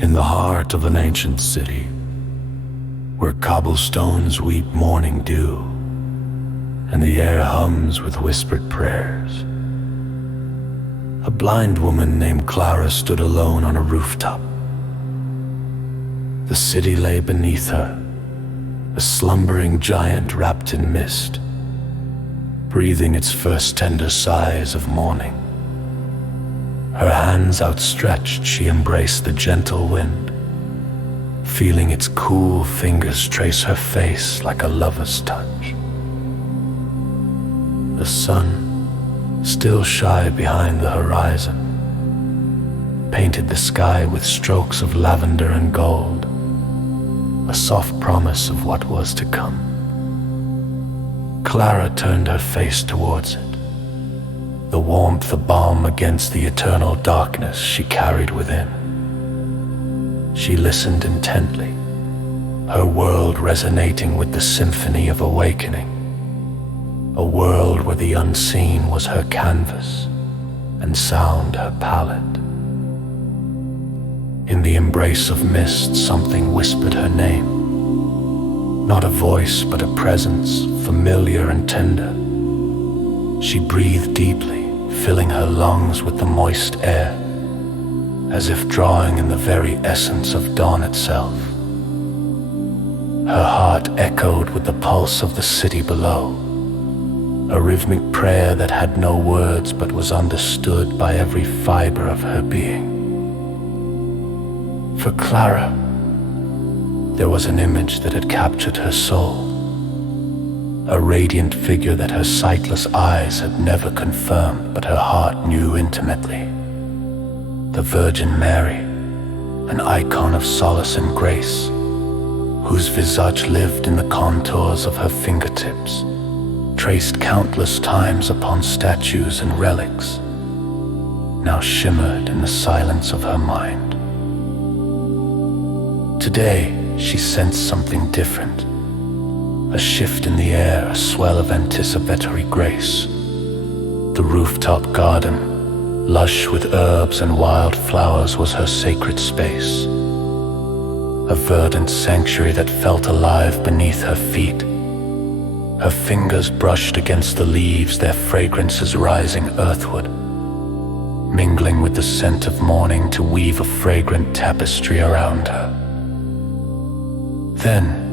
In the heart of an ancient city, where cobblestones weep morning dew, and the air hums with whispered prayers, a blind woman named Clara stood alone on a rooftop. The city lay beneath her, a slumbering giant wrapped in mist, breathing its first tender sighs of morning. Her hands outstretched, she embraced the gentle wind, feeling its cool fingers trace her face like a lover's touch. The sun, still shy behind the horizon, painted the sky with strokes of lavender and gold, a soft promise of what was to come. Clara turned her face towards it, the warmth a balm against the eternal darkness she carried within. She listened intently, her world resonating with the symphony of awakening, a world where the unseen was her canvas and sound her palette. In the embrace of mist, something whispered her name, not a voice but a presence, familiar and tender. She breathed deeply, filling her lungs with the moist air, as if drawing in the very essence of dawn itself. Her heart echoed with the pulse of the city below, a rhythmic prayer that had no words but was understood by every fiber of her being. For Clara, there was an image that had captured her soul, a radiant figure that her sightless eyes had never confirmed but her heart knew intimately. The Virgin Mary, an icon of solace and grace, whose visage lived in the contours of her fingertips, traced countless times upon statues and relics, now shimmered in the silence of her mind. Today, she sensed something different. A shift in the air, a swell of anticipatory grace. The rooftop garden, lush with herbs and wild flowers, was her sacred space. A verdant sanctuary that felt alive beneath her feet. Her fingers brushed against the leaves, their fragrances rising earthward, mingling with the scent of morning to weave a fragrant tapestry around her. Then,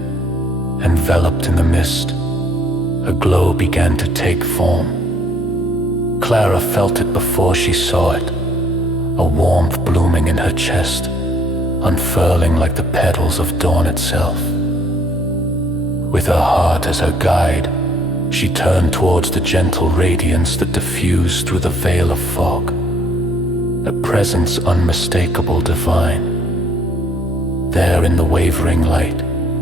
enveloped in the mist, a glow began to take form. Clara felt it before she saw it, a warmth blooming in her chest, unfurling like the petals of dawn itself. With her heart as her guide, she turned towards the gentle radiance that diffused through the veil of fog, a presence unmistakable, divine. There in the wavering light,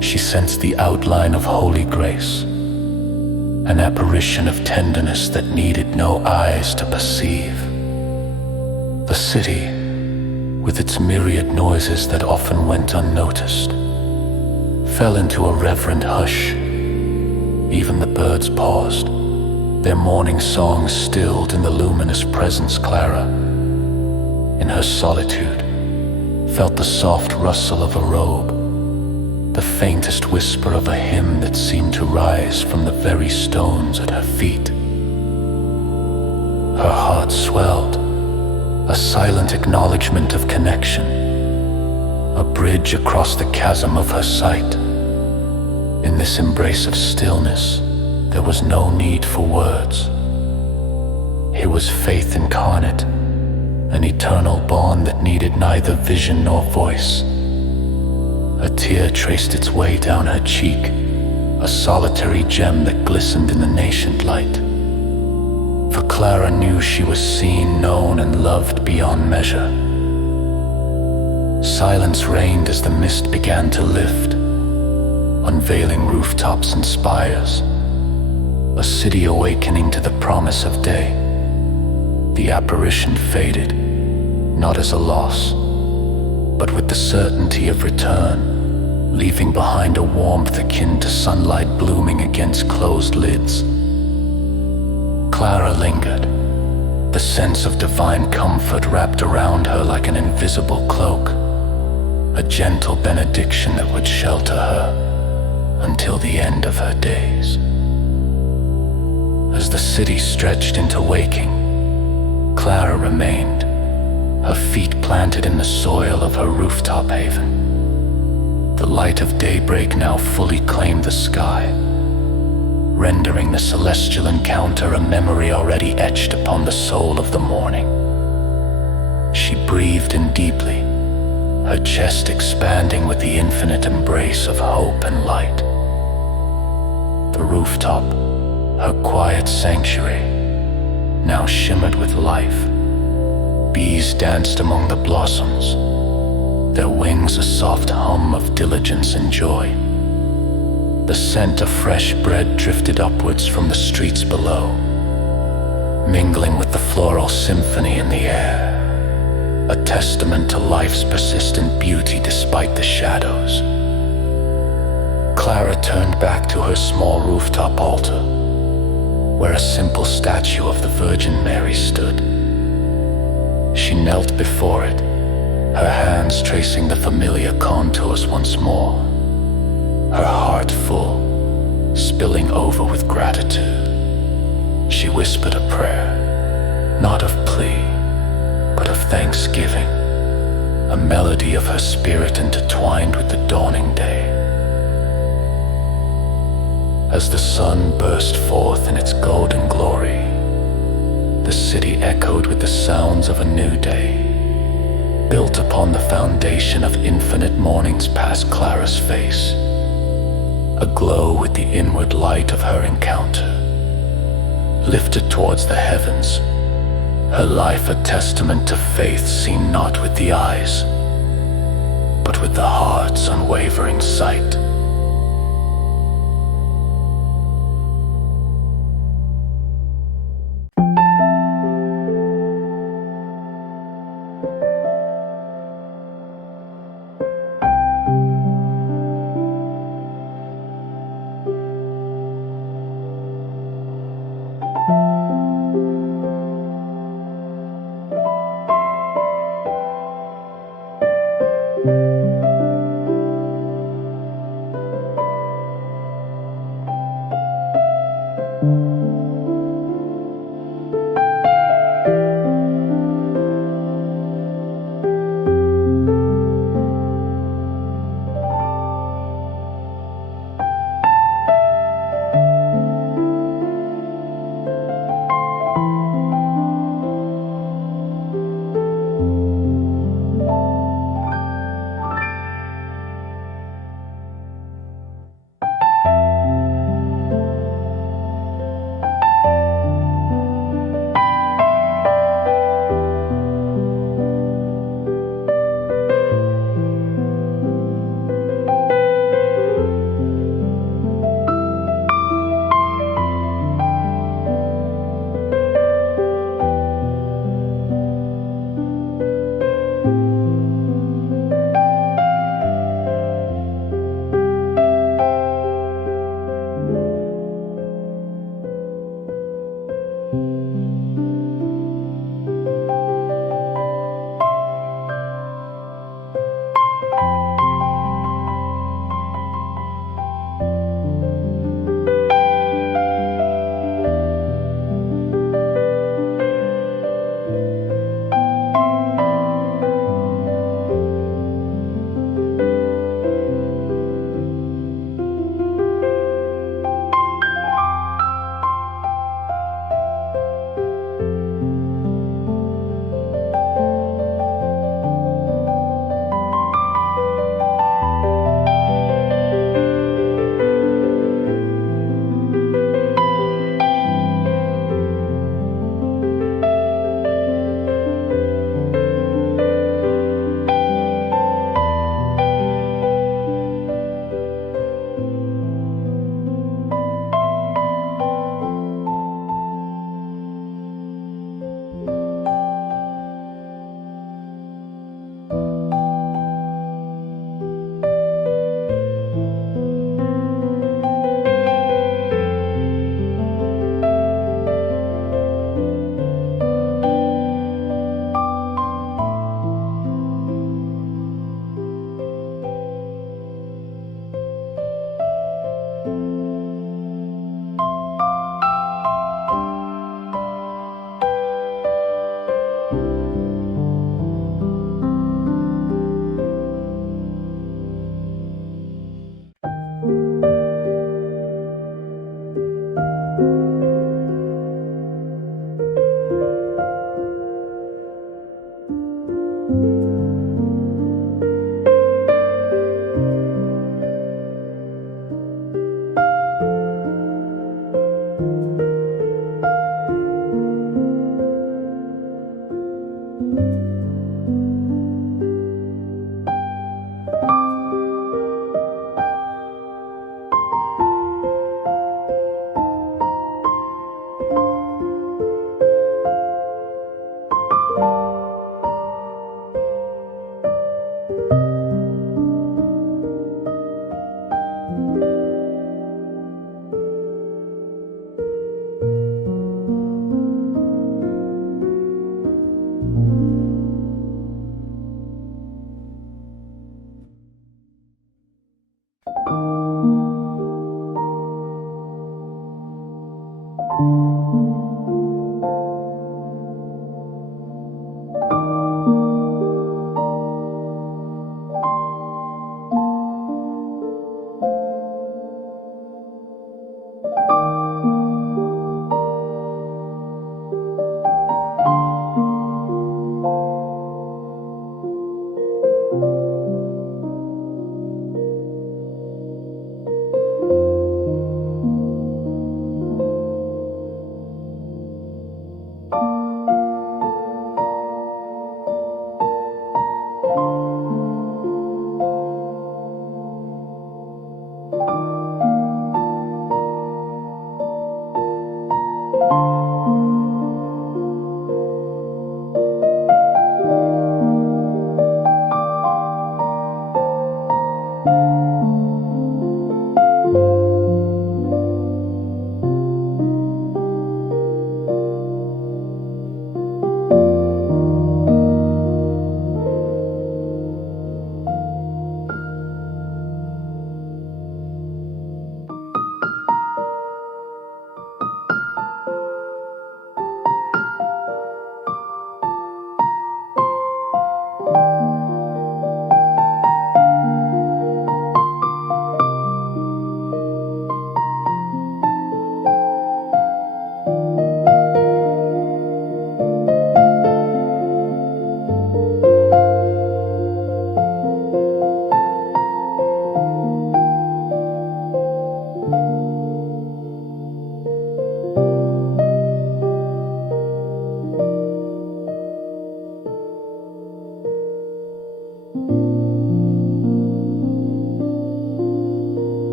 she sensed the outline of holy grace, an apparition of tenderness that needed no eyes to perceive. The city, with its myriad noises that often went unnoticed, fell into a reverent hush. Even the birds paused, their morning songs stilled in the luminous presence. Clara, in her solitude, felt the soft rustle of a robe, the faintest whisper of a hymn that seemed to rise from the very stones at her feet. Her heart swelled, a silent acknowledgement of connection, a bridge across the chasm of her sight. In this embrace of stillness, there was no need for words. It was faith incarnate, an eternal bond that needed neither vision nor voice. A tear traced its way down her cheek, a solitary gem that glistened in the nascent light. For Clara knew she was seen, known, and loved beyond measure. Silence reigned as the mist began to lift, unveiling rooftops and spires, a city awakening to the promise of day. The apparition faded, not as a loss, but with the certainty of return, leaving behind a warmth akin to sunlight blooming against closed lids. Clara lingered, the sense of divine comfort wrapped around her like an invisible cloak. a gentle benediction that would shelter her until the end of her days. As the city stretched into waking, Clara remained, her feet planted in the soil of her rooftop haven. The light of daybreak now fully claimed the sky, rendering the celestial encounter a memory already etched upon the soul of the morning. She breathed in deeply, her chest expanding with the infinite embrace of hope and light. The rooftop, her quiet sanctuary, now shimmered with life. Bees danced among the blossoms, their wings a soft hum of diligence and joy. The scent of fresh bread drifted upwards from the streets below, mingling with the floral symphony in the air, a testament to life's persistent beauty despite the shadows. Clara turned back to her small rooftop altar, where a simple statue of the Virgin Mary stood. She knelt before it, her hands tracing the familiar contours once more, her heart full, spilling over with gratitude. She whispered a prayer, not of plea, but of thanksgiving, a melody of her spirit intertwined with the dawning day. As the sun burst forth in its golden glory, the city echoed with the sounds of a new day, built upon the foundation of infinite mornings past Clara's face, aglow with the inward light of her encounter. Lifted towards the heavens, her life a testament to faith seen not with the eyes, but with the heart's unwavering sight.